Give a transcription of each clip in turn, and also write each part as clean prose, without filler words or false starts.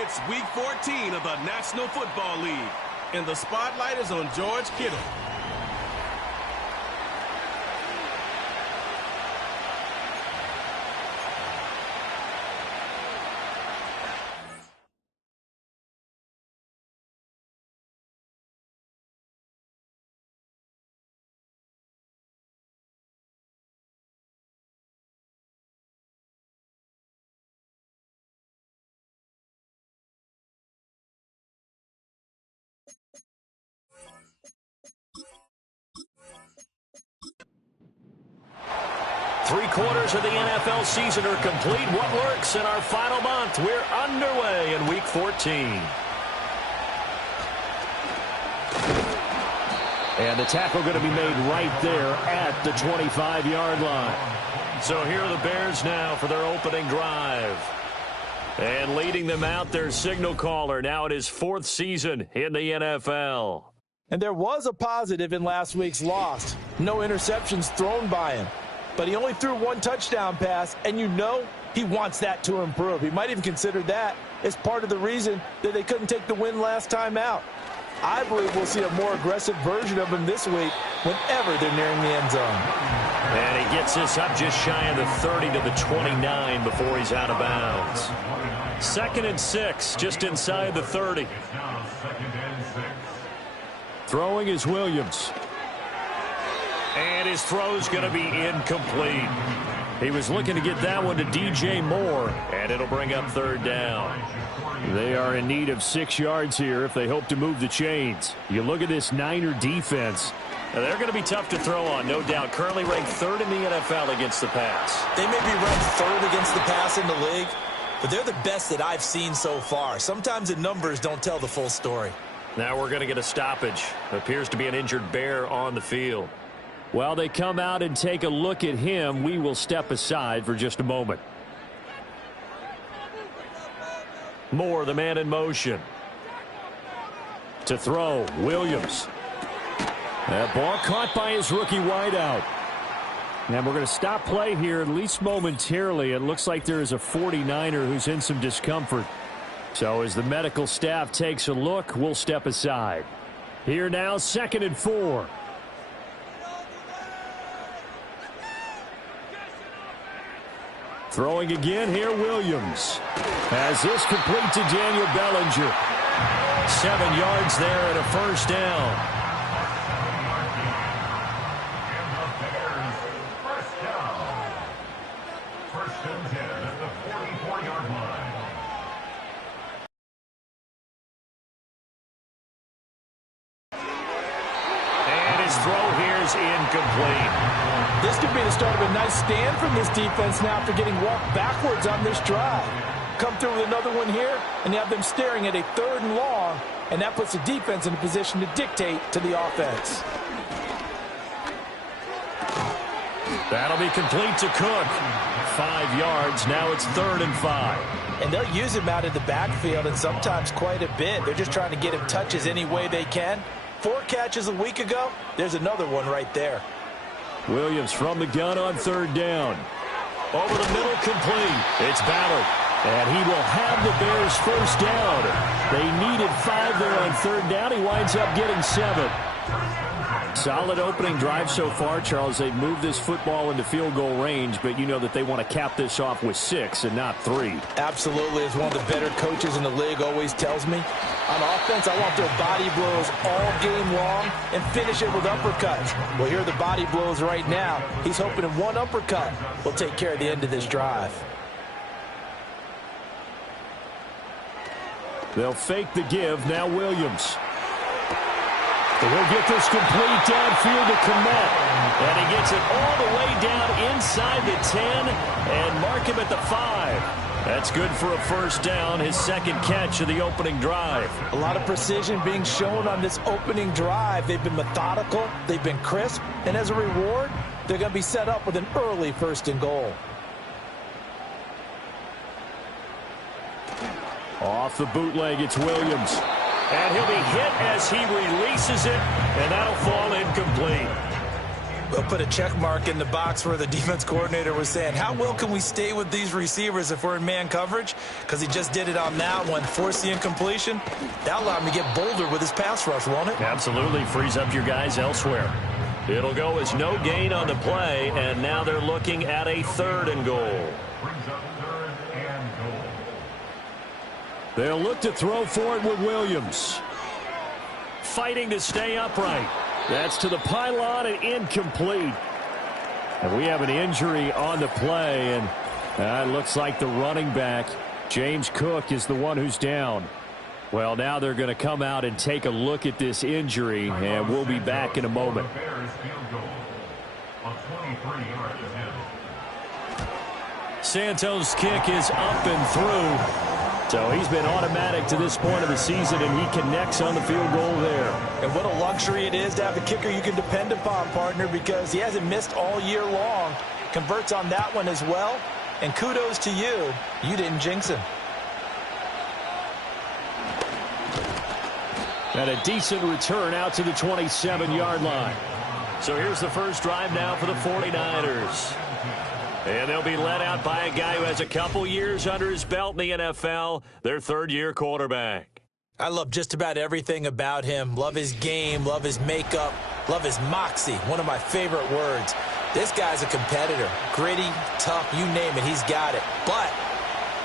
It's Week 14 of the National Football League, and the spotlight is on George Kittle. Three-quarters of the NFL season are complete. What works in our final month? We're underway in Week 14. And the tackle going to be made right there at the 25-yard line. So here are the Bears now for their opening drive. And leading them out, their signal caller. Now it is fourth season in the NFL. And there was a positive in last week's loss. No interceptions thrown by him. But he only threw one touchdown pass, and you know he wants that to improve. He might even consider that as part of the reason that they couldn't take the win last time out. I believe we'll see a more aggressive version of him this week whenever they're nearing the end zone. And he gets this up just shy of the 30 to the 29 before he's out of bounds. 2nd and 6, just inside the 30. Throwing is Williams. And his throw's going to be incomplete. He was looking to get that one to DJ Moore, and it'll bring up third down. They are in need of 6 yards here if they hope to move the chains. You look at this Niner defense. Now, they're going to be tough to throw on, no doubt. Currently ranked 3rd in the NFL against the pass. They may be ranked 3rd against the pass in the league, but they're the best that I've seen so far. Sometimes the numbers don't tell the full story. Now we're going to get a stoppage. Appears to be an injured Bear on the field. While they come out and take a look at him, we will step aside for just a moment. Moore, the man in motion. To throw, Williams. That ball caught by his rookie wideout. And we're going to stop play here, at least momentarily. It looks like there is a 49er who's in some discomfort. So as the medical staff takes a look, we'll step aside. Here now, 2nd and 4. Throwing again here, Williams. As this complete to Daniel Bellinger. 7 yards there and a first down. And his throw here is incomplete. This could be the start of a nice stand from this defense now after getting walked backwards on this drive. Come through with another one here, and you have them staring at a 3rd and long, and that puts the defense in a position to dictate to the offense. That'll be complete to Cook. 5 yards. Now it's 3rd and 5. And they'll use him out in the backfield, and sometimes quite a bit. They're just trying to get him touches any way they can. 4 catches a week ago. There's another one right there. Williams from the gun on 3rd down. Over the middle, complete. It's Ballard. And he will have the Bears first down. They needed 5 there on 3rd down. He winds up getting 7. Solid opening drive so far, Charles. They've moved this football into field goal range, but you know that they want to cap this off with 6 and not 3. Absolutely. As one of the better coaches in the league always tells me, on offense, I want their body blows all game long and finish it with uppercuts. Well, here are the body blows right now. He's hoping in one uppercut will take care of the end of this drive. They'll fake the give. Now Williams. And he'll get this complete downfield to Kmet. And he gets it all the way down inside the 10 and mark him at the 5. That's good for a first down, his 2nd catch of the opening drive. A lot of precision being shown on this opening drive. They've been methodical, they've been crisp, and as a reward, they're going to be set up with an early 1st and goal. Off the bootleg, it's Williams. And he'll be hit as he releases it, and that'll fall incomplete. We'll put a check mark in the box where the defense coordinator was saying, how well can we stay with these receivers if we're in man coverage? Because he just did it on that one, forced the incompletion. That allowed him to get bolder with his pass rush, won't it? Absolutely. Frees up your guys elsewhere. It'll go as no gain on the play, and now they're looking at a 3rd and goal. They'll look to throw for it with Williams. Fighting to stay upright. That's to the pylon and incomplete. And we have an injury on the play, and it looks like the running back, James Cook, is the one who's down. Well, now they're going to come out and take a look at this injury, and we'll be back in a moment. Santos' kick is up and through. So he's been automatic to this point of the season, and he connects on the field goal there. And what a luxury it is to have a kicker you can depend upon, partner, because he hasn't missed all year long. Converts on that one as well. And kudos to you. You didn't jinx him. And a decent return out to the 27-yard line. So here's the first drive now for the 49ers. And they'll be led out by a guy who has a couple years under his belt in the NFL, their 3rd-year quarterback. I love just about everything about him. Love his game, love his makeup, love his moxie, one of my favorite words. This guy's a competitor. Gritty, tough, you name it, he's got it. But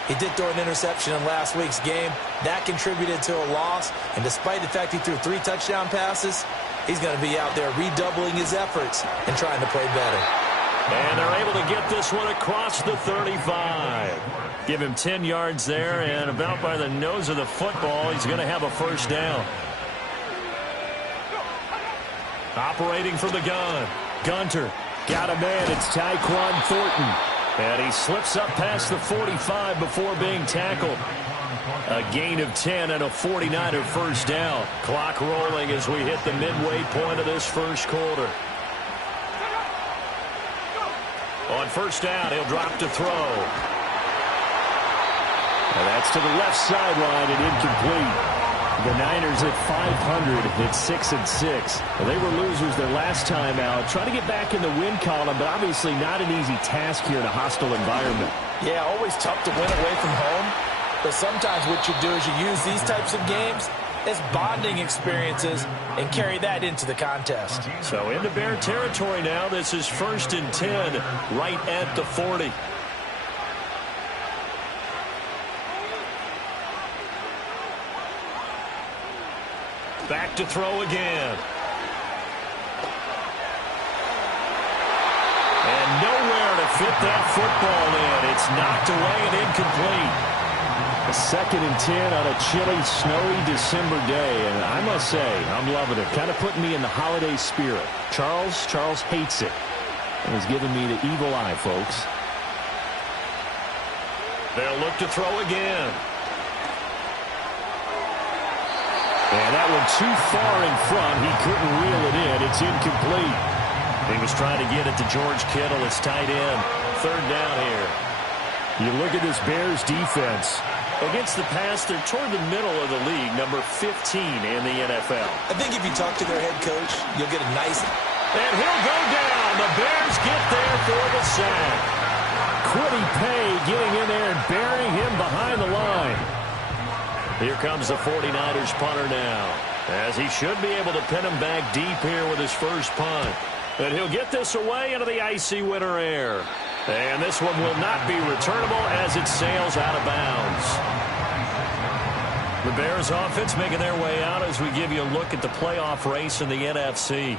he did throw an interception in last week's game. That contributed to a loss. And despite the fact he threw 3 touchdown passes, he's going to be out there redoubling his efforts and trying to play better. And they're able to get this one across the 35. Give him 10 yards there, and about by the nose of the football, he's going to have a first down. Operating from the gun. Gunter got a man. It's Tyquan Thornton. And he slips up past the 45 before being tackled. A gain of 10 and a 49er first down. Clock rolling as we hit the midway point of this first quarter. On first down, he'll drop to throw. And that's to the left sideline and incomplete. The Niners at 500 at 6-6. Well, they were losers their last time out. Trying to get back in the win column, but obviously not an easy task here in a hostile environment. Yeah, always tough to win away from home. But sometimes what you do is you use these types of games as bonding experiences and carry that into the contest. So into Bear territory now. This is 1st and 10 right at the 40. Back to throw again. And nowhere to fit that football in. It's knocked away and incomplete. A 2nd and 10 on a chilly, snowy December day. And I must say, I'm loving it. Kind of putting me in the holiday spirit. Charles hates it. And he's giving me the evil eye, folks. They'll look to throw again. And that one too far in front. He couldn't reel it in. It's incomplete. He was trying to get it to George Kittle. It's tight end. 3rd down here. You look at this Bears defense. Against the pass, they're toward the middle of the league, number 15 in the NFL. I think if you talk to their head coach, you'll get a nice... And he'll go down. The Bears get there for the sack. Kwity Paye getting in there and burying him behind the line. Here comes the 49ers punter now, as he should be able to pin him back deep here with his first punt. And he'll get this away into the icy winter air. And this one will not be returnable as it sails out of bounds. The Bears offense making their way out as we give you a look at the playoff race in the NFC.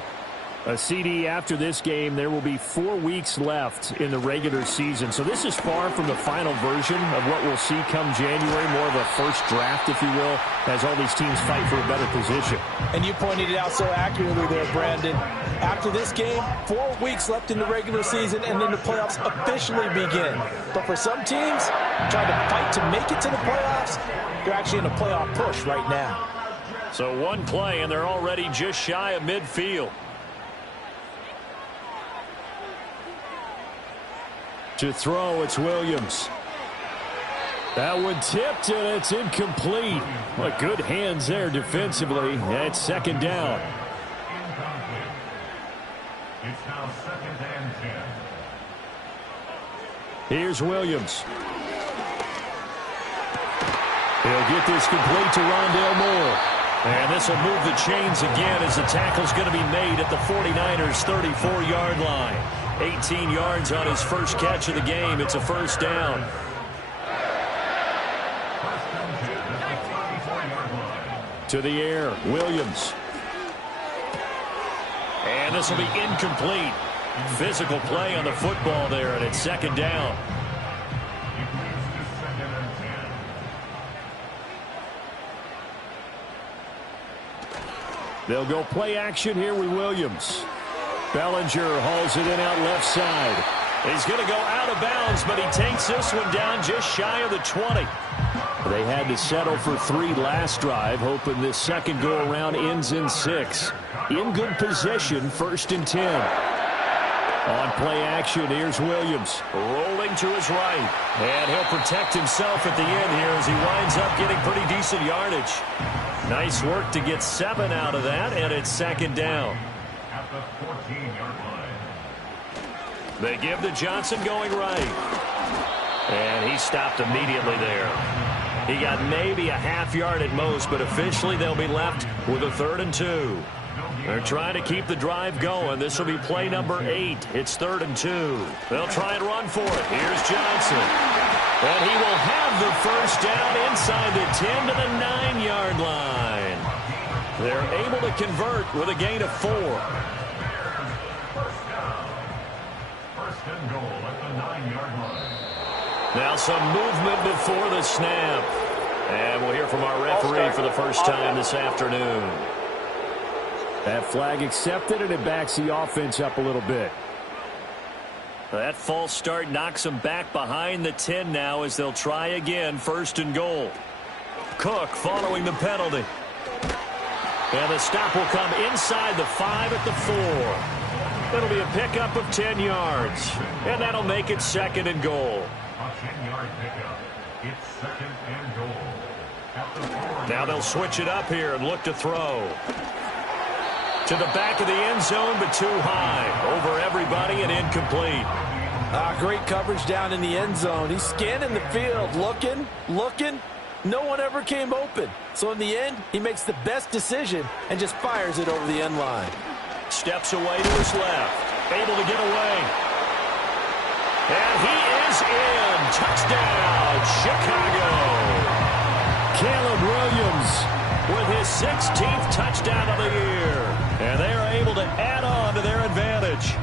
A CD after this game, there will be 4 weeks left in the regular season. So this is far from the final version of what we'll see come January, more of a first draft, if you will, as all these teams fight for a better position. And you pointed it out so accurately there, Brandon. After this game, 4 weeks left in the regular season, and then the playoffs officially begin. But for some teams, trying to fight to make it to the playoffs, they're actually in a playoff push right now. So one play, and they're already just shy of midfield. To throw, it's Williams. That one tipped, and it's incomplete. Well, good hands there defensively. That's 2nd down. It's now Here's Williams. He'll get this complete to Rondale Moore. And this will move the chains again as the tackle's going to be made at the 49ers' 34-yard line. 18 yards on his first catch of the game. It's a first down. To the air, Williams. And this will be incomplete. Physical play on the football there, and it's second down. They'll go play action here with Williams. Bellinger hauls it in out left side. He's going to go out of bounds, but he takes this one down just shy of the 20. They had to settle for 3 last drive, hoping this second go-around ends in 6. In good position, 1st and 10. On play action, here's Williams. Rolling to his right. And he'll protect himself at the end here as he winds up getting pretty decent yardage. Nice work to get 7 out of that, and it's second down. At the 14-yard line. They give to Johnson going right. And he stopped immediately there. He got maybe a half yard at most, but officially they'll be left with a 3rd and 2. They're trying to keep the drive going. This will be play number 8. It's 3rd and 2. They'll try and run for it. Here's Johnson. And he will have the first down inside the 10 to the 9-yard line. They're able to convert with a gain of 4. First and goal at the 9-yard line. Now some movement before the snap. And we'll hear from our referee for the first time this afternoon. That flag accepted, and it backs the offense up a little bit. That false start knocks them back behind the 10 now as they'll try again, 1st and goal. Cook following the penalty. And the stop will come inside the 5 at the 4. It'll be a pickup of 10 yards. And that'll make it 2nd and goal. A 10-yard pickup. It's 2nd and goal. Now they'll switch it up here and look to throw. To the back of the end zone, but too high. Over everybody and incomplete. Great coverage down in the end zone. He's scanning the field, looking. No one ever came open. So in the end, he makes the best decision and just fires it over the end line. Steps away to his left. Able to get away. And he is in. Touchdown, Chicago. Caleb Williams with his 16th touchdown of the year. And they are able to add on to their advantage.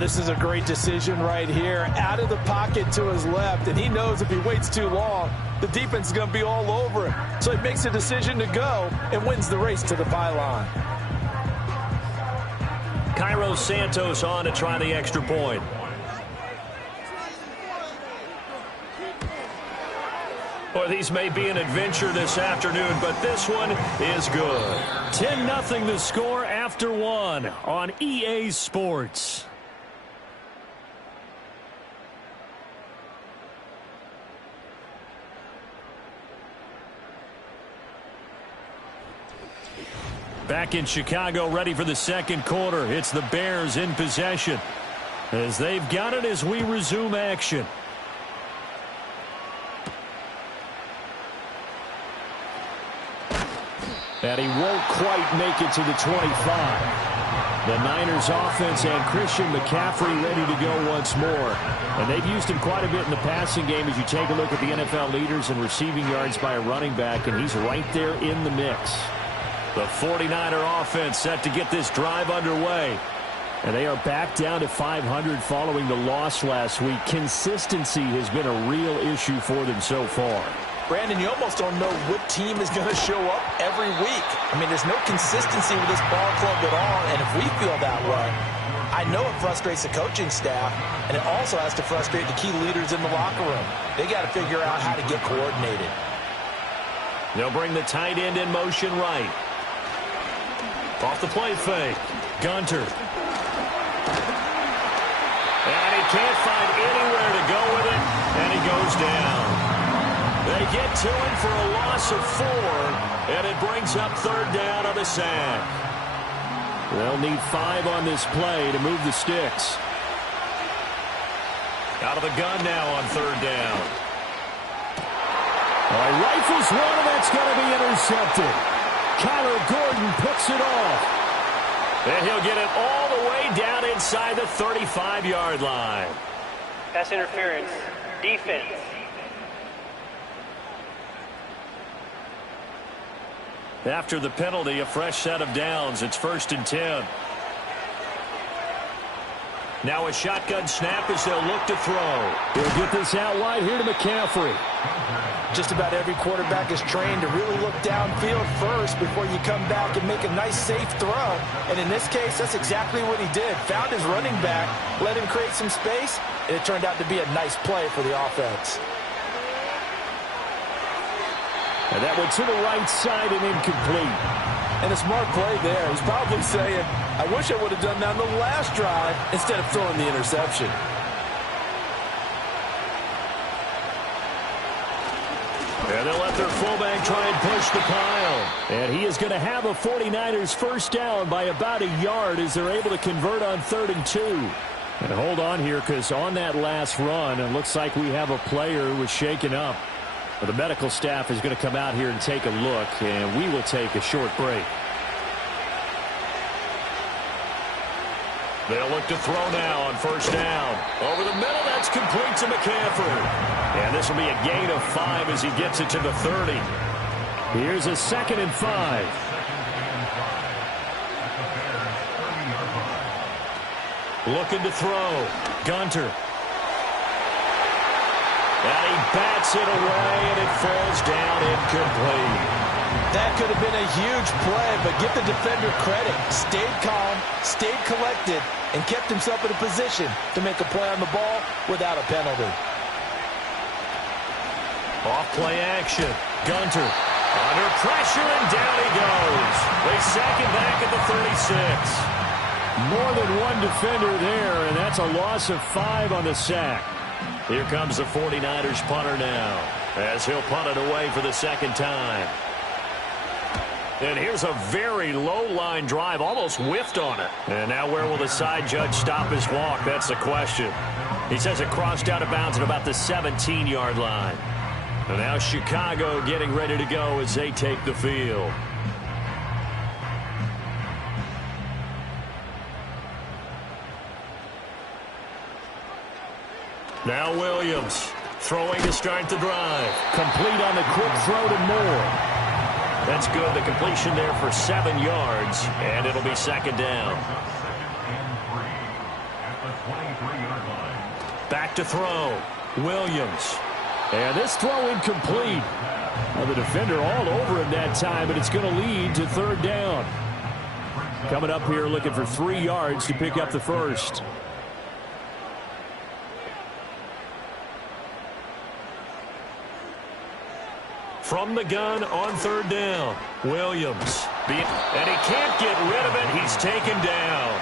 This is a great decision right here. Out of the pocket to his left, and he knows if he waits too long, the defense is going to be all over him. So he makes a decision to go and wins the race to the pylon. Cairo Santos on to try the extra point. Well, these may be an adventure this afternoon, but this one is good. 10-0 the score after 1 on EA Sports. Back in Chicago, ready for the second quarter. It's the Bears in possession as they've got it as we resume action. And he won't quite make it to the 25. The Niners offense and Christian McCaffrey ready to go once more. And they've used him quite a bit in the passing game as you take a look at the NFL leaders in receiving yards by a running back, and he's right there in the mix. The 49er offense set to get this drive underway. And they are back down to 500 following the loss last week. Consistency has been a real issue for them so far. Brandon, you almost don't know what team is going to show up every week. I mean, there's no consistency with this ball club at all, and if we feel that way, I know it frustrates the coaching staff, and it also has to frustrate the key leaders in the locker room. They got to figure out how to get coordinated. They'll bring the tight end in motion right. Off the play fake. Gunter. And he can't find anywhere to go with it, and he goes down. They get to him for a loss of 4, and it brings up 3rd down on the sack. They'll need 5 on this play to move the sticks. Out of the gun now on third down. He rifles one, and that's going to be intercepted. Kyler Gordon picks it off. And he'll get it all the way down inside the 35-yard line. Pass interference. Defense. After the penalty, a fresh set of downs. It's 1st and 10. Now a shotgun snap as they'll look to throw. He'll get this out wide here to McCaffrey. Just about every quarterback is trained to really look downfield first before you come back and make a nice, safe throw. And in this case, that's exactly what he did. Found his running back, let him create some space, and it turned out to be a nice play for the offense. And that went to the right side and incomplete. And a smart play there. He's probably saying, I wish I would have done that on the last drive instead of throwing the interception. And they'll let their fullback try and push the pile. And he is going to have a 49ers first down by about a yard as they're able to convert on 3rd and 2. And hold on here, because on that last run, it looks like we have a player who was shaken up. The medical staff is going to come out here and take a look, and we will take a short break. They'll look to throw now on first down. Over the middle, that's complete to McCaffrey. And this will be a gain of 5 as he gets it to the 30. Here's a 2nd and 5. Looking to throw. Gunter. And he bats it away, and it falls down incomplete. That could have been a huge play, but give the defender credit. Stayed calm, stayed collected, and kept himself in a position to make a play on the ball without a penalty. Off play action. Gunter under pressure, and down he goes. They sack him back at the 36. More than one defender there, and that's a loss of 5 on the sack. Here comes the 49ers punter now, as he'll punt it away for the 2nd time. And here's a very low-line drive, almost whiffed on it. And now where will the side judge stop his walk? That's the question. He says it crossed out of bounds at about the 17-yard line. And now Chicago getting ready to go as they take the field. Now Williams throwing to start the drive. Complete on the quick throw to Moore. That's good. The completion there for 7 yards, and it'll be 2nd down. Back to throw. Williams. And this throw incomplete. Well, the defender all over him that time, but it's going to lead to 3rd down. Coming up here looking for 3 yards to pick up the first. From the gun on 3rd down, Williams. And he can't get rid of it. He's taken down.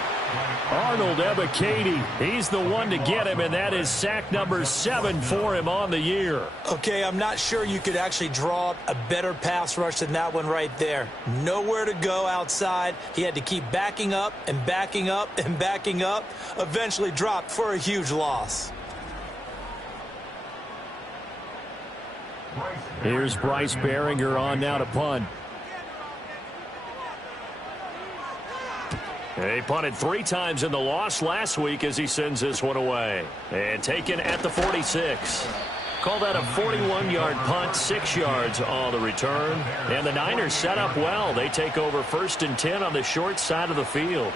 Arnold Ebiketie, he's the one to get him, and that is sack number 7 for him on the year. Okay, I'm not sure you could actually draw up a better pass rush than that one right there. Nowhere to go outside. He had to keep backing up and backing up and backing up. Eventually dropped for a huge loss. Here's Bryce Baringer on now to punt. He punted 3 times in the loss last week as he sends this one away. And taken at the 46. Call that a 41-yard punt, 6 yards on the return. And the Niners set up well. They take over 1st and 10 on the short side of the field.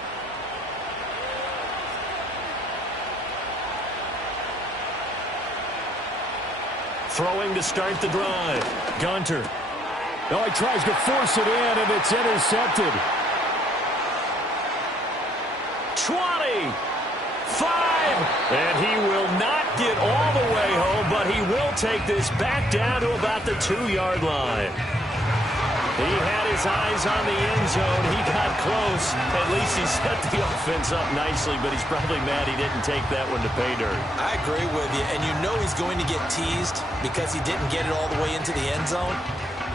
Throwing to start the drive. Gunter. Oh, he tries to force it in, and it's intercepted. 20. 5. And he will not get all the way home, but he will take this back down to about the 2-yard line. He had his eyes on the end zone. He got close. At least he set the offense up nicely, but he's probably mad he didn't take that one to pay dirt. I agree with you, and you know he's going to get teased because he didn't get it all the way into the end zone.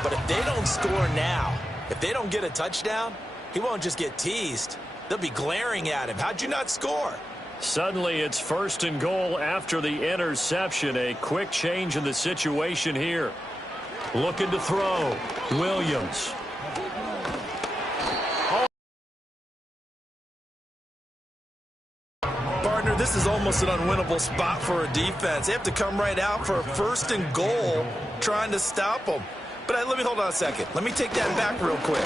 But if they don't score now, if they don't get a touchdown, he won't just get teased. They'll be glaring at him. How'd you not score? Suddenly it's 1st and goal after the interception. A quick change in the situation here. Looking to throw. Williams. Partner, this is almost an unwinnable spot for a defense. They have to come right out for a 1st and goal trying to stop them. But let me hold on a second. Let me take that back real quick.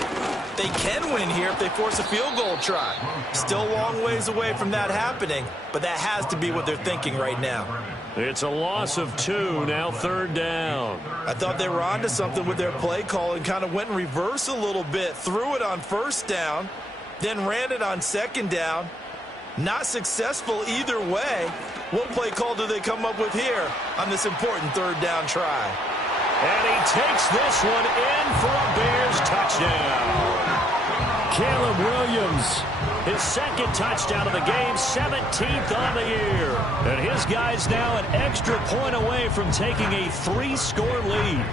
They can win here if they force a field goal try. Still a long ways away from that happening, but that has to be what they're thinking right now. It's a loss of 2, now 3rd down. I thought they were onto something with their play call and kind of went in reverse a little bit. Threw it on 1st down, then ran it on 2nd down. Not successful either way. What play call do they come up with here on this important 3rd down try? And he takes this one in for a Bears touchdown. Caleb Williams, his 2nd touchdown of the game, 17th on the year. And his guys now an extra point away from taking a 3-score lead.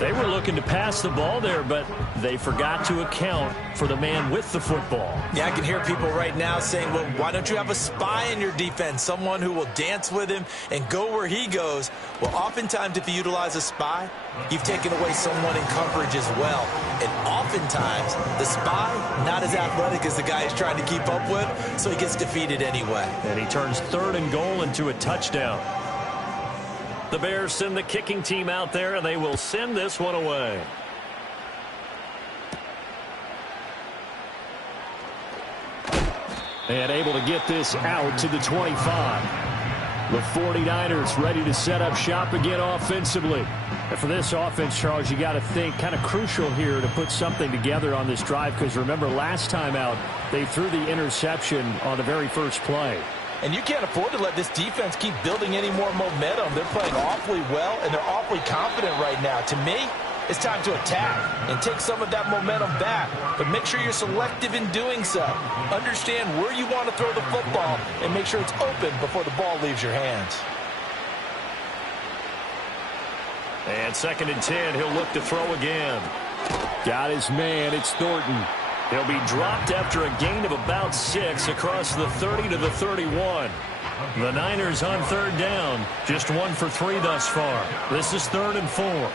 They were looking to pass the ball there, but they forgot to account for the man with the football. Yeah, I can hear people right now saying, well, why don't you have a spy in your defense, someone who will dance with him and go where he goes? Well, oftentimes if you utilize a spy, you've taken away someone in coverage as well. And oftentimes, the spy, not as athletic as the guy he's trying to keep up with, so he gets defeated anyway. And he turns 3rd and goal into a touchdown. The Bears send the kicking team out there, and they will send this one away. And able to get this out to the 25. The 49ers ready to set up shop again offensively. And for this offense, Charles, you got to think kind of crucial here to put something together on this drive, because remember last time out, they threw the interception on the very first play. And you can't afford to let this defense keep building any more momentum. They're playing awfully well, and they're awfully confident right now. To me, it's time to attack and take some of that momentum back. But make sure you're selective in doing so. Understand where you want to throw the football and make sure it's open before the ball leaves your hands. And 2nd and 10, he'll look to throw again. Got his man, it's Thornton. He'll be dropped after a gain of about 6 across the 30 to the 31. The Niners on 3rd down. Just 1 for 3 thus far. This is 3rd and 4.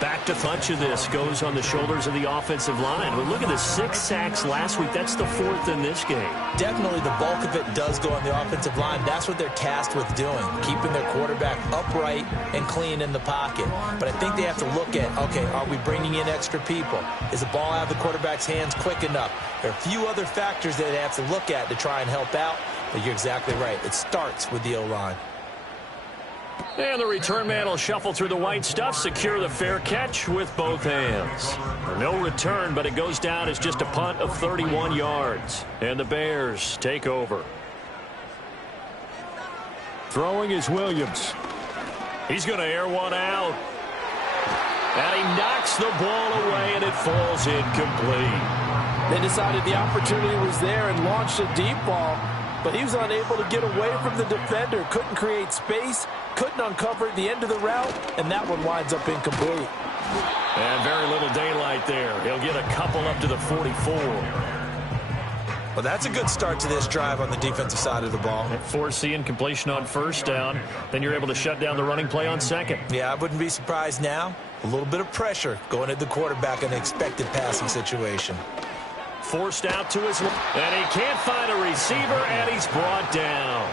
Back to much of this goes on the shoulders of the offensive line. But look at the 6 sacks last week. That's the 4th in this game. Definitely the bulk of it does go on the offensive line. That's what they're tasked with doing, keeping their quarterback upright and clean in the pocket. But I think they have to look at, okay, are we bringing in extra people? Is the ball out of the quarterback's hands quick enough? There are a few other factors that they have to look at to try and help out. But you're exactly right. It starts with the O-line. And the return man will shuffle through the white stuff, secure the fair catch with both hands. No return, but it goes down as just a punt of 31 yards. And the Bears take over. Throwing is Williams. He's going to air one out. And he knocks the ball away, and it falls incomplete. They decided the opportunity was there and launched a deep ball, but he was unable to get away from the defender. Couldn't create space, couldn't uncover the end of the route, and that one winds up incomplete. And very little daylight there. He'll get a couple up to the 44. Well, that's a good start to this drive on the defensive side of the ball. Force the incompletion on 1st down. Then you're able to shut down the running play on 2nd. Yeah, I wouldn't be surprised now. A little bit of pressure going at the quarterback in an expected passing situation. Forced out to his left, and he can't find a receiver, and he's brought down.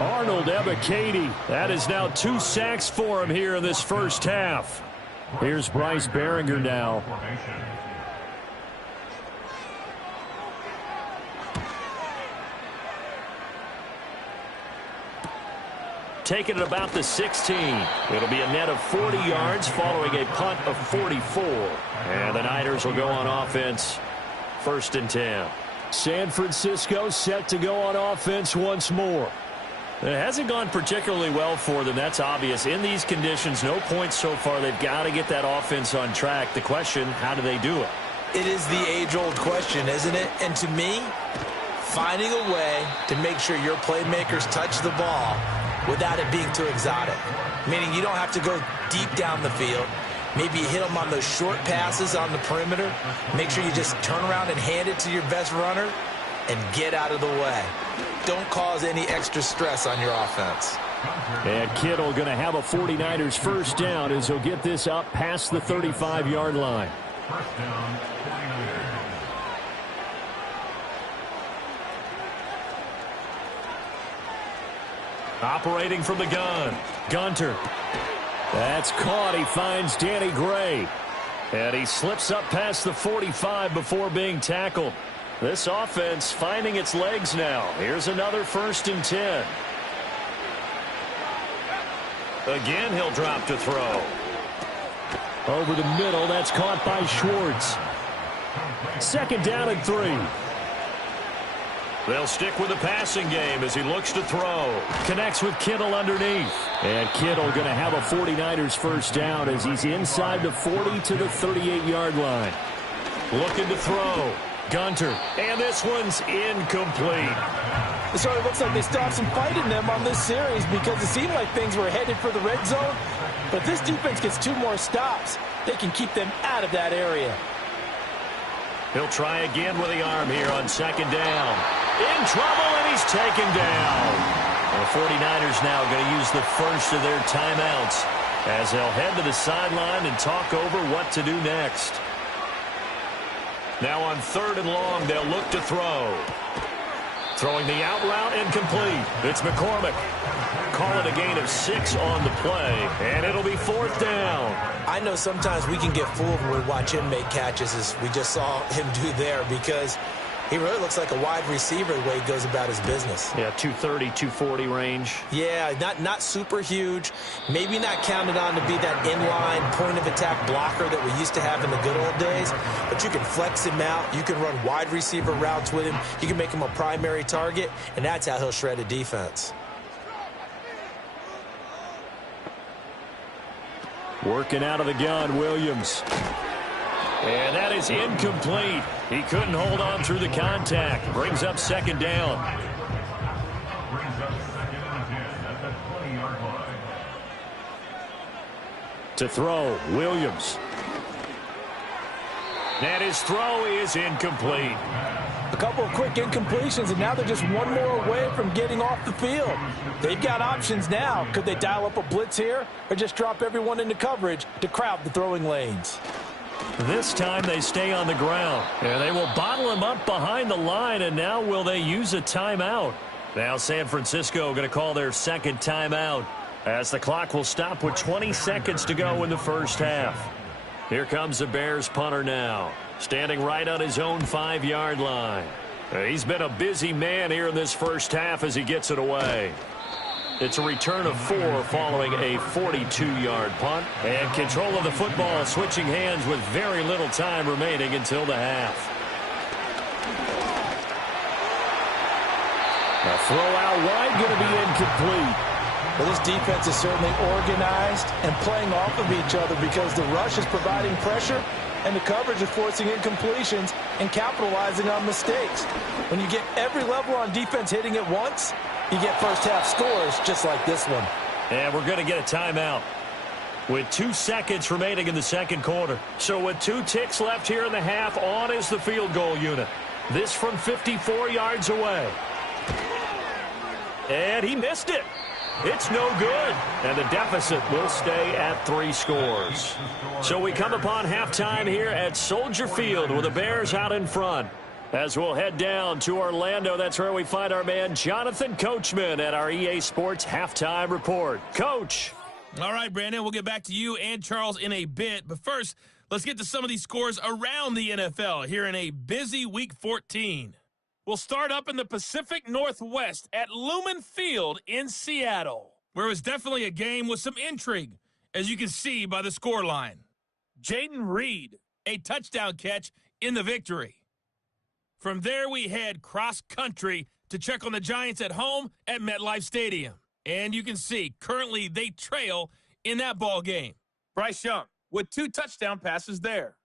Arnold Ebiketie. That is now 2 sacks for him here in this first half. Here's Bryce Baringer now. Taking it about the 16. It'll be a net of 40 yards following a punt of 44. And the Niners will go on offense. 1st and 10. San Francisco set to go on offense once more. It hasn't gone particularly well for them. That's obvious. In these conditions, no points so far. They've got to get that offense on track. The question, how do they do it? It is the age-old question, isn't it? And to me, finding a way to make sure your playmakers touch the ball without it being too exotic. Meaning you don't have to go deep down the field. Maybe you hit them on those short passes on the perimeter. Make sure you just turn around and hand it to your best runner. and get out of the way. Don't cause any extra stress on your offense. And Kittle going to have a 49ers first down as he'll get this up past the 35-yard line. First down, 49ers. Operating from the gun, Gunter. That's caught. He finds Danny Gray. And he slips up past the 45 before being tackled. This offense finding its legs now. Here's another 1st and 10. Again, he'll drop to throw. Over the middle, that's caught by Schwartz. 2nd down and 3. They'll stick with the passing game as he looks to throw. Connects with Kittle underneath. And Kittle going to have a 49ers first down as he's inside the 40 to the 38-yard line. Looking to throw. Gunter. And this one's incomplete. It sort of looks like they still have some fight in them on this series because it seemed like things were headed for the red zone. But if this defense gets 2 more stops, they can keep them out of that area. He'll try again with the arm here on 2nd down. In trouble, and he's taken down. The 49ers now going to use the first of their timeouts as they'll head to the sideline and talk over what to do next. Now on 3rd and long, they'll look to throw. Throwing the out route incomplete. It's McCormick. Call it a gain of 6 on the play, and it'll be 4th down. I know sometimes we can get fooled when we watch him make catches, as we just saw him do there, because he really looks like a wide receiver the way he goes about his business. Yeah, 230, 240 range. Yeah, not super huge. Maybe not counted on to be that inline point-of-attack blocker that we used to have in the good old days. But you can flex him out. You can run wide receiver routes with him. You can make him a primary target, and that's how he'll shred a defense. Working out of the gun, Williams. And that is incomplete. He couldn't hold on through the contact. Brings up 2nd down. Brings up 2nd and 10 at the 20-yard line. To throw, Williams. And his throw is incomplete. A couple of quick incompletions, and now they're just 1 more away from getting off the field. They've got options now. Could they dial up a blitz here or just drop everyone into coverage to crowd the throwing lanes? This time they stay on the ground. And they will bottle him up behind the line, and now will they use a timeout? Now San Francisco going to call their 2nd timeout as the clock will stop with 20 seconds to go in the first half. Here comes the Bears punter now, standing right on his own 5-yard line. He's been a busy man here in this first half as he gets it away. It's a return of 4 following a 42-yard punt. And control of the football switching hands with very little time remaining until the half. A throw out wide going to be incomplete. Well, this defense is certainly organized and playing off of each other because the rush is providing pressure and the coverage is forcing incompletions and capitalizing on mistakes. When you get every level on defense hitting at once, you get first-half scores just like this one. And we're going to get a timeout with 2 seconds remaining in the 2nd quarter. So with 2 ticks left here in the half, on is the field goal unit. This from 54 yards away. And he missed it. It's no good. And the deficit will stay at 3 scores. So we come upon halftime here at Soldier Field with the Bears out in front. As we'll head down to Orlando, that's where we find our man Jonathan Coachman at our EA Sports Halftime Report. Coach. All right, Brandon, we'll get back to you and Charles in a bit. But first, let's get to some of these scores around the NFL here in a busy Week 14. We'll start up in the Pacific Northwest at Lumen Field in Seattle, where it was definitely a game with some intrigue, as you can see by the scoreline. Jaden Reed, a touchdown catch in the victory. From there, we head cross-country to check on the Giants at home at MetLife Stadium. And you can see, currently, they trail in that ball game. Bryce Young with 2 touchdown passes there.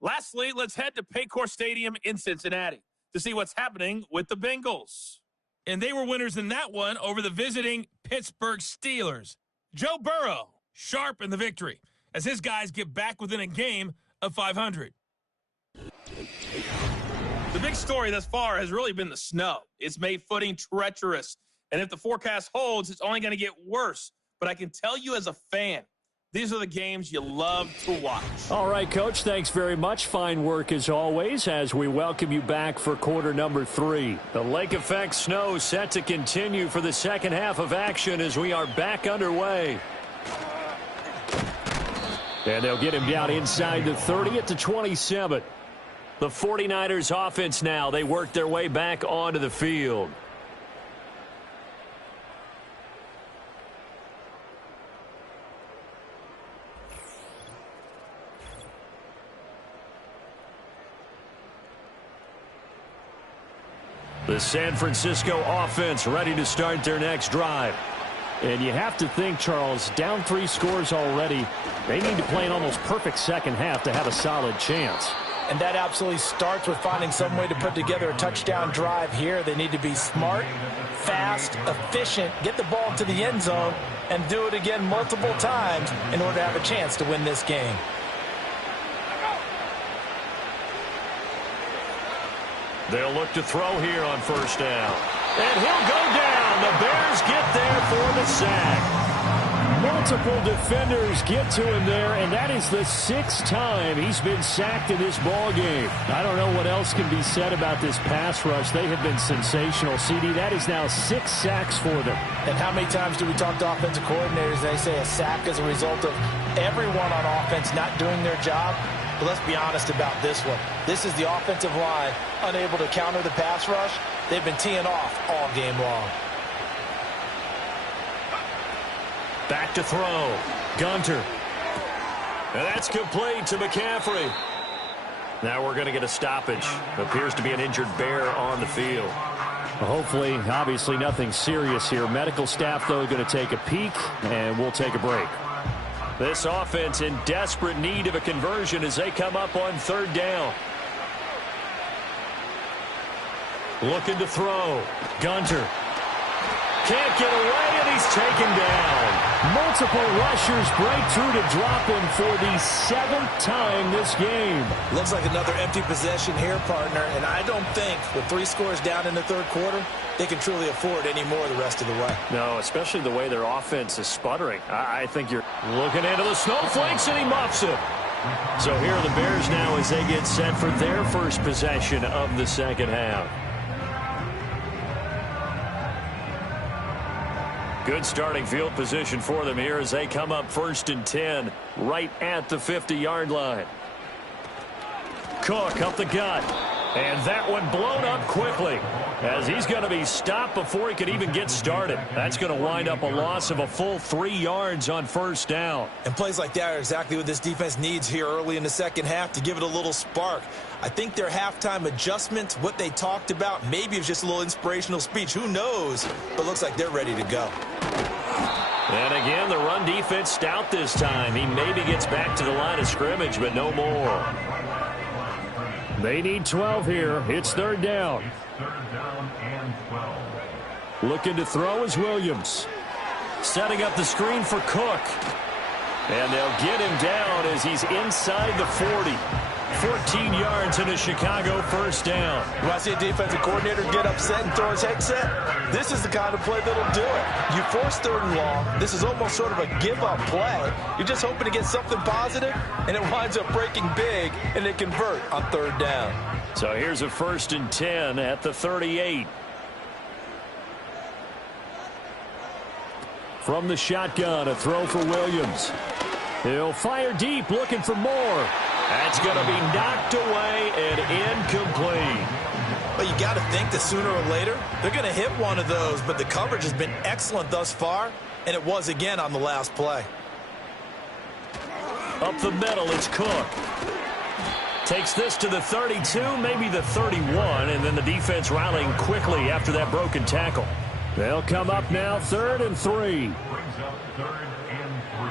Lastly, let's head to Paycor Stadium in Cincinnati to see what's happening with the Bengals. And they were winners in that one over the visiting Pittsburgh Steelers. Joe Burrow, sharp in the victory, as his guys get back within a game of 500. The big story thus far has really been the snow. It's made footing treacherous. And if the forecast holds, it's only going to get worse. But I can tell you as a fan, these are the games you love to watch. All right, Coach, thanks very much. Fine work as always as we welcome you back for quarter number 3. The lake effect snow set to continue for the second half of action as we are back underway. And they'll get him down inside the 30 at the 27. The 49ers offense now. They work their way back onto the field. The San Francisco offense ready to start their next drive. And you have to think, Charles, down 3 scores already. They need to play an almost perfect second half to have a solid chance. And that absolutely starts with finding some way to put together a touchdown drive here. They need to be smart, fast, efficient, get the ball to the end zone, and do it again multiple times in order to have a chance to win this game. They'll look to throw here on first down. And he'll go down. The Bears get there for the sack. Multiple defenders get to him there, and that is the 6th time he's been sacked in this ball game. I don't know what else can be said about this pass rush. They have been sensational. CD, that is now 6 sacks for them. And how many times do we talk to offensive coordinators? They say a sack is a result of everyone on offense not doing their job. But let's be honest about this one. This is the offensive line unable to counter the pass rush. They've been teeing off all game long. Back to throw. Gunter. And that's complete to McCaffrey. Now we're going to get a stoppage. Appears to be an injured Bear on the field. Well, hopefully, obviously nothing serious here. Medical staff, though, going to take a peek, and we'll take a break. This offense in desperate need of a conversion as they come up on 3rd down. Looking to throw. Gunter. Can't get away, and he's taken down. Multiple rushers break through to drop him for the 7th time this game. Looks like another empty possession here, partner, and I don't think with 3 scores down in the 3rd quarter, they can truly afford any more the rest of the way. No, especially the way their offense is sputtering. I think you're looking into the snowflakes, and he muffs it. So here are the Bears now as they get set for their first possession of the second half. Good starting field position for them here as they come up 1st and 10 right at the 50-yard line. Cook up the gut. And that one blown up quickly as he's going to be stopped before he could even get started. That's going to wind up a loss of a full 3 yards on first down. And plays like that are exactly what this defense needs here early in the second half to give it a little spark. I think their halftime adjustments, what they talked about, maybe it was just a little inspirational speech. Who knows? But looks like they're ready to go. And again, the run defense stout this time. He maybe gets back to the line of scrimmage, but no more. They need 12 here. It's 3rd down. 3rd down and 12. Looking to throw is Williams. Setting up the screen for Cook. And they'll get him down as he's inside the 40. 14 yards and a Chicago first down. When I see a defensive coordinator get upset and throw his headset, this is the kind of play that'll do it. You force 3rd and long. This is almost sort of a give-up play. You're just hoping to get something positive, and it winds up breaking big, and they convert on 3rd down. So here's a 1st and 10 at the 38. From the shotgun, a throw for Williams. He'll fire deep, looking for more. That's going to be knocked away and incomplete. But you got to think that sooner or later, they're going to hit one of those, but the coverage has been excellent thus far, and it was again on the last play. Up the middle, it's Cook. Takes this to the 32, maybe the 31, and then the defense rallying quickly after that broken tackle. They'll come up now 3rd and 3. Brings up 3rd and 3.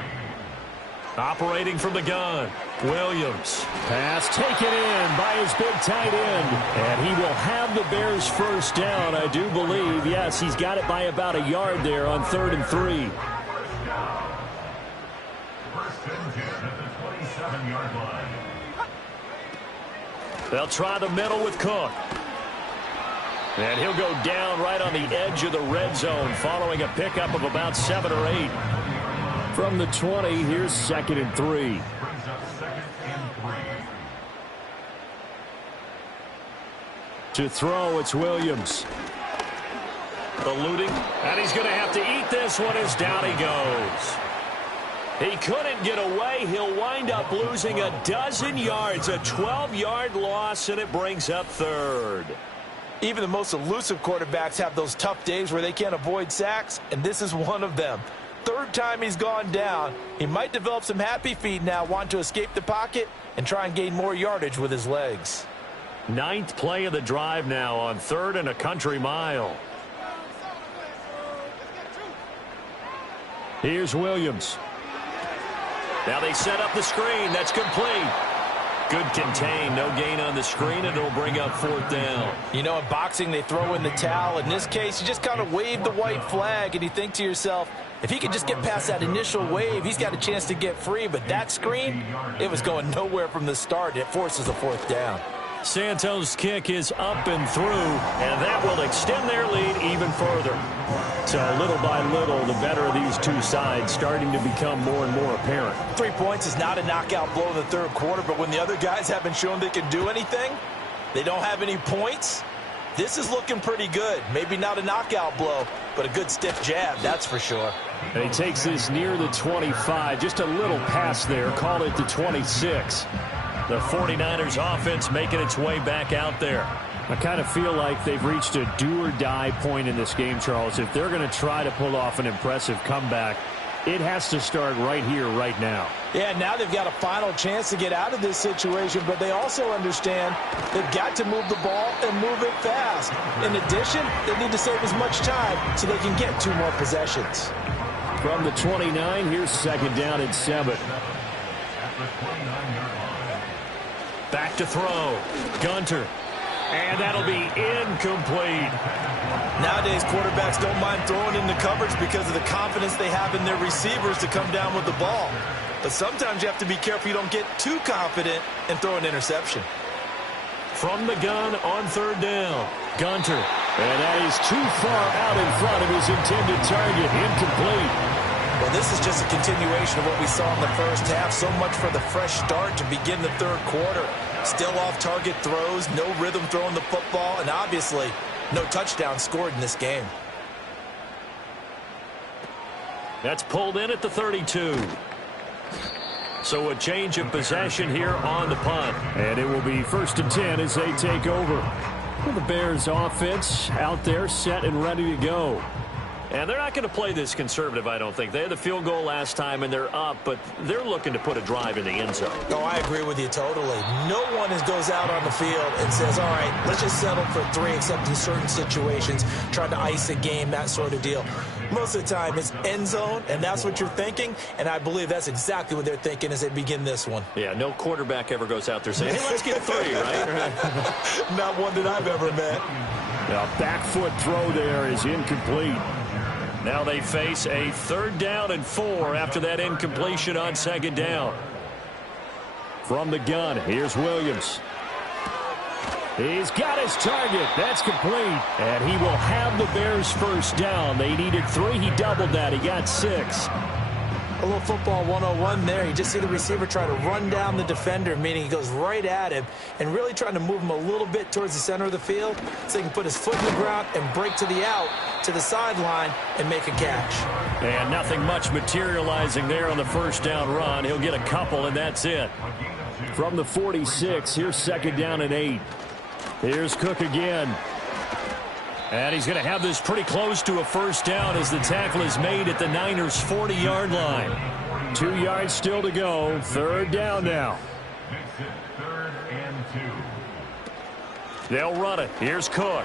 Operating from the gun, Williams. Pass taken in by his big tight end. And he will have the Bears first down, I do believe. Yes, he's got it by about a yard there on 3rd and 3. 1st and 10 at the 27-yard line. They'll try the middle with Cook. And he'll go down right on the edge of the red zone following a pickup of about 7 or 8. From the 20, here's 2nd and 3. Brings up 2nd and 3. To throw, it's Williams. Eluding, and he's going to have to eat this one as down he goes. He couldn't get away. He'll wind up losing a dozen yards, a 12-yard loss, and it brings up 3rd. Even the most elusive quarterbacks have those tough days where they can't avoid sacks, and this is one of them. 3rd time he's gone down. He might develop some happy feet now, want to escape the pocket and try and gain more yardage with his legs. 9th play of the drive now on 3rd and a country mile. Here's Williams. Now they set up the screen. That's complete. Good contain. No gain on the screen, and it'll bring up 4th down. You know, in boxing, they throw in the towel. In this case, you just kind of wave the white flag, and you think to yourself, if he could just get past that initial wave, he's got a chance to get free. But that screen, it was going nowhere from the start. It forces a 4th down. Santos' kick is up and through, and that will extend their lead even further. So little by little, the better of these two sides starting to become more and more apparent. 3 points is not a knockout blow in the 3rd quarter, but when the other guys haven't shown they can do anything, they don't have any points, this is looking pretty good. Maybe not a knockout blow, but a good stiff jab, that's for sure. And he takes this near the 25, just a little pass there, call it the 26. The 49ers offense making its way back out there. I kind of feel like they've reached a do-or-die point in this game, Charles. If they're going to try to pull off an impressive comeback, it has to start right here, right now. Yeah, now they've got a final chance to get out of this situation, but they also understand they've got to move the ball and move it fast. In addition, they need to save as much time so they can get 2 more possessions. From the 29, here's 2nd down and 7. Back to throw. Gunter. And that'll be incomplete. Nowadays, quarterbacks don't mind throwing into coverage because of the confidence they have in their receivers to come down with the ball. But sometimes you have to be careful you don't get too confident and throw an interception. From the gun on 3rd down. Gunter. And that is too far out in front of his intended target. Incomplete. Well, this is just a continuation of what we saw in the first half. So much for the fresh start to begin the 3rd quarter. Still off-target throws, no rhythm throwing the football, and obviously no touchdown scored in this game. That's pulled in at the 32. So a change of possession here on the punt. And it will be 1st and 10 as they take over. Well, the Bears offense out there set and ready to go. And they're not going to play this conservative, I don't think. They had the field goal last time, and they're up, but they're looking to put a drive in the end zone. Oh, I agree with you totally. No one goes out on the field and says, all right, let's just settle for 3, except in certain situations, trying to ice a game, that sort of deal. Most of the time, it's end zone, and that's what you're thinking, and I believe that's exactly what they're thinking as they begin this one. Yeah, no quarterback ever goes out there saying, hey, let's get 3, right? Not one that I've ever met. Now, back foot throw there is incomplete. Now they face a 3rd down and 4 after that incompletion on 2nd down. From the gun, here's Williams. He's got his target. That's complete. And he will have the Bears' 1st down. They needed 3. He doubled that. He got 6. A little football 101 there. You just see the receiver try to run down the defender, meaning he goes right at him and really trying to move him a little bit towards the center of the field so he can put his foot in the ground and break to the out, to the sideline, and make a catch. And nothing much materializing there on the 1st down run. He'll get a couple, and that's it. From the 46, here's 2nd down and 8. Here's Cook again. And he's going to have this pretty close to a 1st down as the tackle is made at the Niners' 40-yard line. 2 yards still to go. 3rd down now. Makes it 3rd and 2. They'll run it. Here's Cook.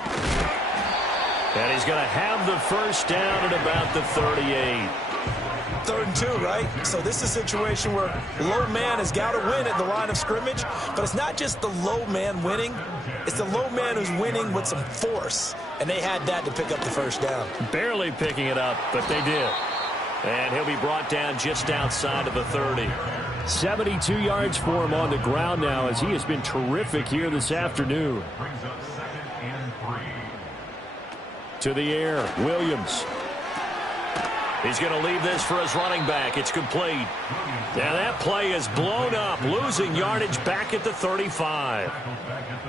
And he's going to have the 1st down at about the 38. 3rd and 2, right? So this is a situation where low man has got to win at the line of scrimmage, but it's not just the low man winning. It's the low man who's winning with some force, and they had that to pick up the 1st down. Barely picking it up, but they did. And he'll be brought down just outside of the 30. 72 yards for him on the ground now, as he has been terrific here this afternoon. Brings up 2nd and 3. To the air, Williams. He's going to leave this for his running back. It's complete. And that play is blown up, losing yardage back at the 35.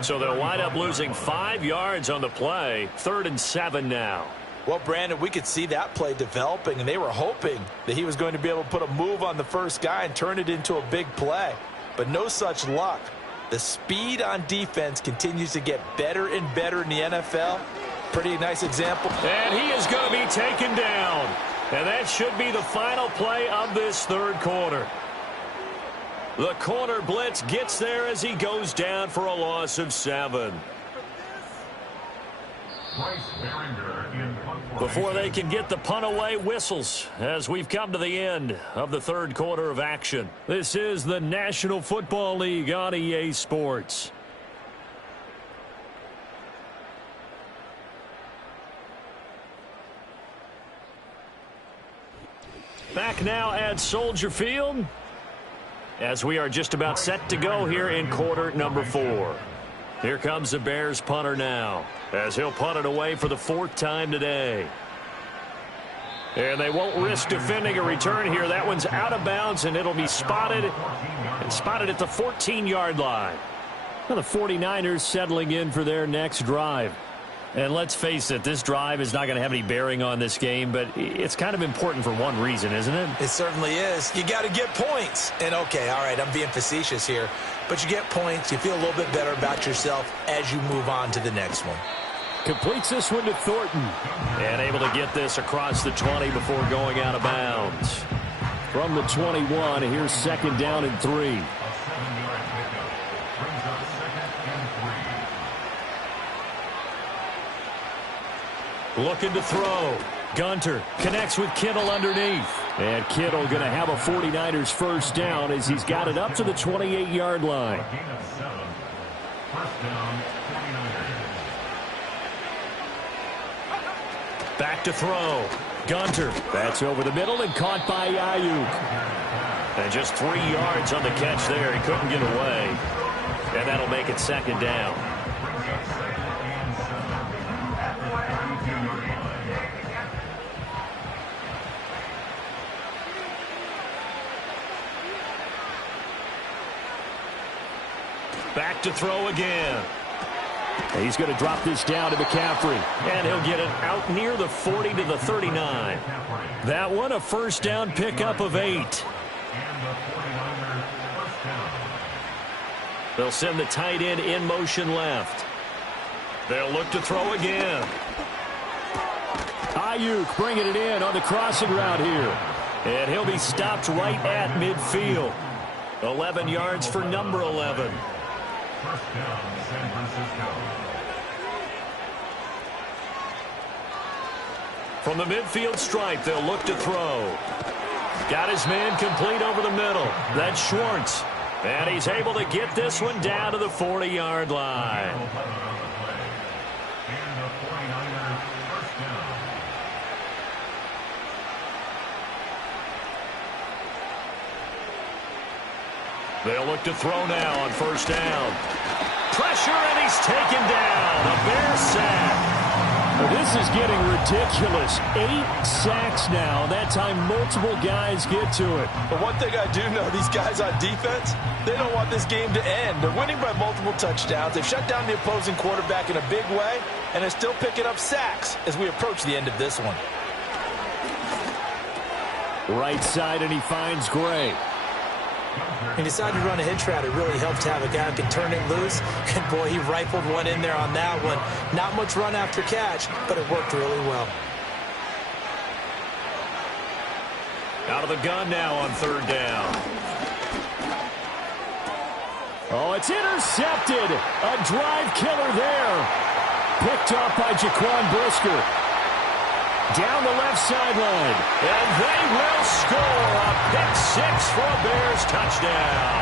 So they'll wind up losing 5 yards on the play. 3rd and 7 now. Well, Brandon, we could see that play developing, and they were hoping that he was going to be able to put a move on the first guy and turn it into a big play. But no such luck. The speed on defense continues to get better and better in the NFL. Pretty nice example. And he is going to be taken down. And that should be the final play of this 3rd quarter. The corner blitz gets there as he goes down for a loss of 7. Before they can get the punt away, whistles as we've come to the end of the 3rd quarter of action. This is the National Football League on EA Sports. Back now at Soldier Field as we are just about set to go here in quarter number 4. Here comes the Bears punter now as he'll punt it away for the 4th time today. And they won't risk defending a return here. That one's out of bounds, and it'll be spotted at the 14-yard line. Well, the 49ers settling in for their next drive. And let's face it, this drive is not going to have any bearing on this game, but it's kind of important for one reason, isn't it? It certainly is. You got to get points. And, okay, all right, I'm being facetious here. But you get points, you feel a little bit better about yourself as you move on to the next one. Completes this one to Thornton. And able to get this across the 20 before going out of bounds. From the 21, here's 2nd down and 3. A 7-yard pickup. Brings up 2nd and 3. Looking to throw. Gunter connects with Kittle underneath. And Kittle going to have a 49ers first down as he's got it up to the 28-yard line. A gain of 7. First down, 49ers. Back to throw. Gunter. That's over the middle and caught by Ayuk. And just 3 yards on the catch there. He couldn't get away. And that'll make it 2nd down. Brings up 2nd and 7 at the 32-yard line. Back to throw again. He's going to drop this down to McCaffrey. And he'll get it out near the 40 to the 39. That one a first down pickup of 8. And the 49ers first down. They'll send the tight end in motion left. They'll look to throw again. Ayuk bringing it in on the crossing route here. And he'll be stopped right at midfield. 11 yards for number 11. First down, San Francisco. From the midfield stripe, they'll look to throw. Got his man complete over the middle. That's Schwartz. And he's able to get this one down to the 40-yard line. And the 49ers first down. They'll look to throw now on first down. Pressure, and he's taken down. A Bear sack. This is getting ridiculous. 8 sacks now. That time multiple guys get to it. But one thing I do know, these guys on defense, they don't want this game to end. They're winning by multiple touchdowns. They've shut down the opposing quarterback in a big way, and they're still picking up sacks as we approach the end of this one. Right side, and he finds Gray. He decided to run a hitch route. It really helped to have a guy who can turn it loose. And, boy, he rifled one in there on that one. Not much run after catch, but it worked really well. Out of the gun now on third down. Oh, it's intercepted. A drive killer there. Picked up by Jaquan Brisker. Down the left sideline. And they will score a pick six for a Bears touchdown.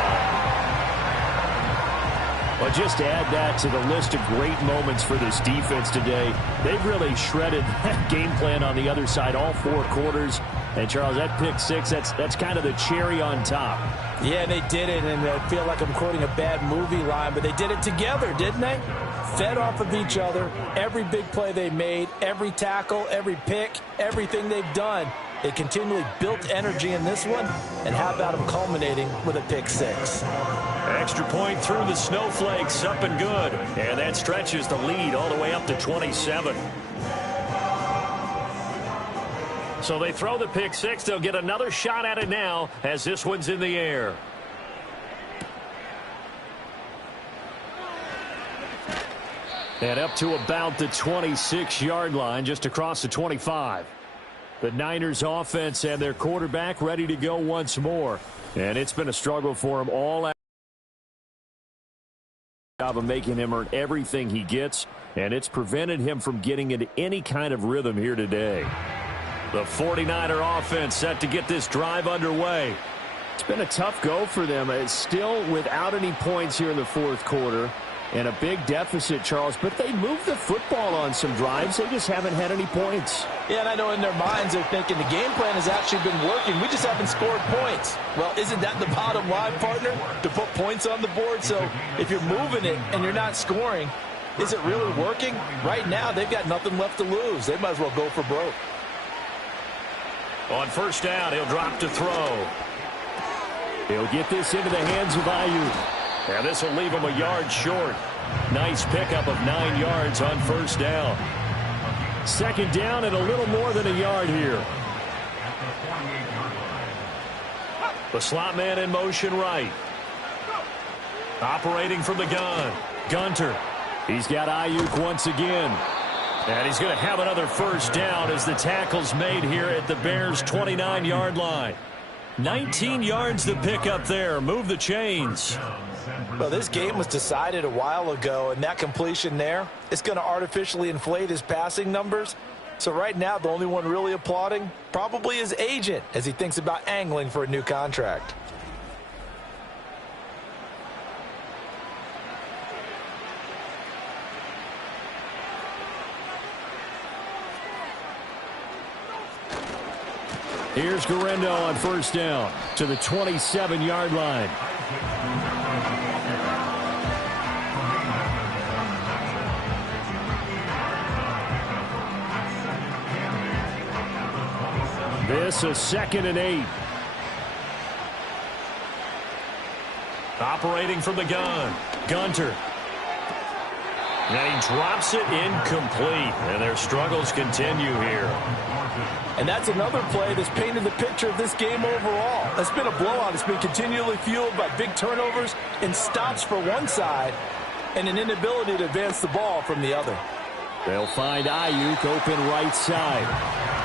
Well, just to add that to the list of great moments for this defense today, they've really shredded that game plan on the other side all 4 quarters. And, Charles, that pick 6, that's kind of the cherry on top. Yeah, they did it, and I feel like I'm quoting a bad movie line, but they did it together, didn't they? Fed off of each other, every big play they made, every tackle, every pick, everything they've done. They continually built energy in this one, and how about them culminating with a pick 6? Extra point through the Snowflakes, up and good. And that stretches the lead all the way up to 27. So they throw the pick 6. They'll get another shot at it now as this one's in the air. And up to about the 26-yard line, just across the 25. The Niners offense and their quarterback ready to go once more. And it's been a struggle for him all out. Job of making him earn everything he gets, and it's prevented him from getting into any kind of rhythm here today. The 49er offense set to get this drive underway. It's been a tough go for them. It's still without any points here in the 4th quarter. And a big deficit, Charles, but they moved the football on some drives. They just haven't had any points. Yeah, and I know in their minds they're thinking the game plan has actually been working. We just haven't scored points. Well, isn't that the bottom line, partner? To put points on the board? So if you're moving it and you're not scoring, is it really working? Right now, they've got nothing left to lose. They might as well go for broke. On first down, he'll drop to throw. He'll get this into the hands of Aiyuk. And this will leave him a yard short. Nice pickup of 9 yards on first down. Second down and a little more than a yard here. The slot man in motion right. Operating from the gun. Gunter. He's got Aiyuk once again. And he's going to have another first down as the tackle's made here at the Bears' 29-yard line. 19 yards to pick up there. Move the chains. Well, this game was decided a while ago, and that completion there is going to artificially inflate his passing numbers. So right now, the only one really applauding probably his agent as he thinks about angling for a new contract. Here's Guerrero on first down to the 27-yard line. This is 2nd and 8. Operating from the gun. Gunter. And he drops it incomplete. And their struggles continue here. And that's another play that's painted the picture of this game overall. It's been a blowout. It's been continually fueled by big turnovers and stops for one side and an inability to advance the ball from the other. They'll find Aiyuk open right side.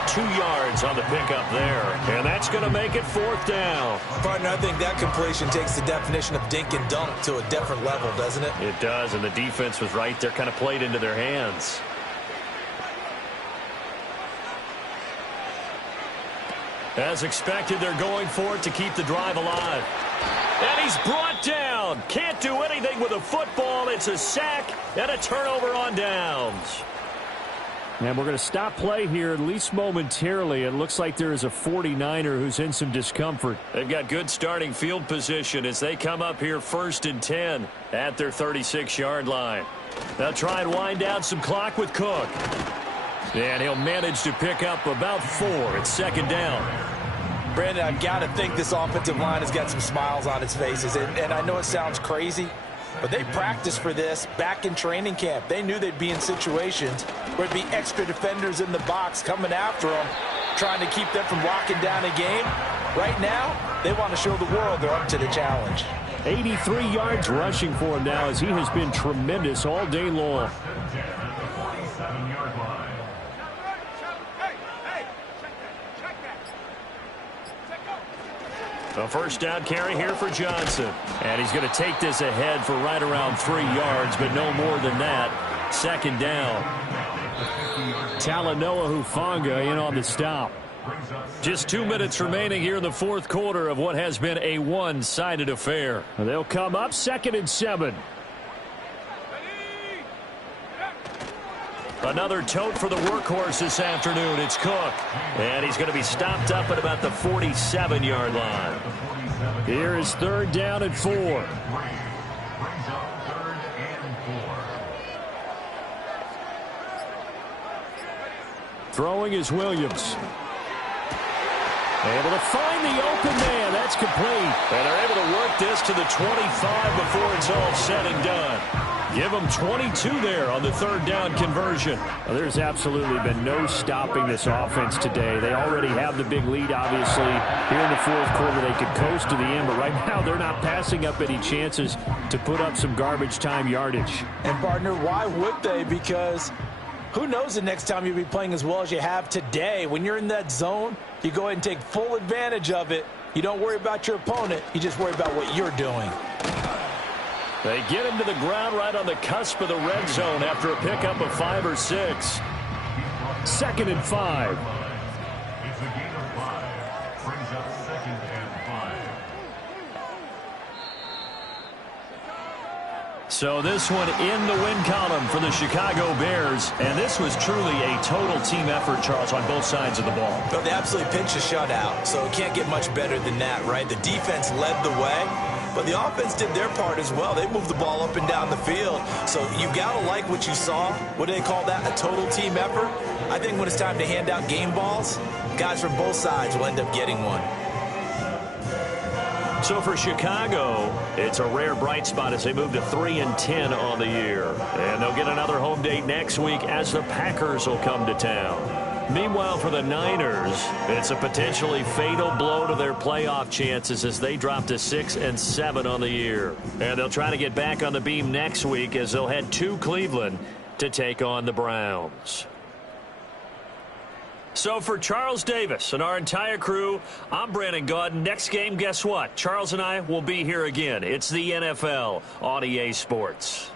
2 yards on the pickup there. And that's going to make it 4th down. Partner, I think that completion takes the definition of dink and dunk to a different level, doesn't it? It does, and the defense was right there, kind of played into their hands. As expected, they're going for it to keep the drive alive. And he's brought down. Can't do anything with a football. It's a sack and a turnover on downs. And we're going to stop play here, at least momentarily. It looks like there is a 49er who's in some discomfort. They've got good starting field position as they come up here 1st and 10 at their 36-yard line. They'll try and wind down some clock with Cook. And he'll manage to pick up about 4 at 2nd down. Brandon, I've got to think this offensive line has got some smiles on its faces. And I know it sounds crazy, but they practiced for this back in training camp. They knew they'd be in situations where it'd be extra defenders in the box coming after them, trying to keep them from locking down a game. Right now, they want to show the world they're up to the challenge. 83 yards rushing for him now as he has been tremendous all day long. A first down carry here for Johnson. And he's going to take this ahead for right around 3 yards, but no more than that. 2nd down. Talanoa Hufanga in on the stop. Just 2 minutes remaining here in the 4th quarter of what has been a one-sided affair. They'll come up 2nd and 7. Another tote for the workhorse this afternoon. It's Cook. And he's going to be stopped up at about the 47-yard line. Here is 3rd down and 4. Brings up 3rd and 4. Throwing is Williams. Able to find the open man. That's complete. And they're able to work this to the 25 before it's all said and done. Give them 22 there on the 3rd down conversion. Well, there's absolutely been no stopping this offense today. They already have the big lead, obviously. Here in the 4th quarter, they could coast to the end, but right now they're not passing up any chances to put up some garbage time yardage. And, partner, why would they? Because who knows the next time you'll be playing as well as you have today. When you're in that zone, you go ahead and take full advantage of it. You don't worry about your opponent. You just worry about what you're doing. They get him to the ground right on the cusp of the red zone after a pickup of 5 or 6. 2nd and 5. It's a gain of 5. Brings up 2nd and 5. So this one in the win column for the Chicago Bears. And this was truly a total team effort, Charles, on both sides of the ball. Well, they absolutely pitched a shutout, so it can't get much better than that, right? The defense led the way, but the offense did their part as well. They moved the ball up and down the field. So you've got to like what you saw. What do they call that? A total team effort? I think when it's time to hand out game balls, guys from both sides will end up getting one. So for Chicago, it's a rare bright spot as they move to 3-10 on the year. And they'll get another home date next week as the Packers will come to town. Meanwhile, for the Niners, it's a potentially fatal blow to their playoff chances as they drop to 6-7 on the year. And they'll try to get back on the beam next week as they'll head to Cleveland to take on the Browns. So for Charles Davis and our entire crew, I'm Brandon Gaudin. Next game, guess what? Charles and I will be here again. It's the NFL on EA Sports.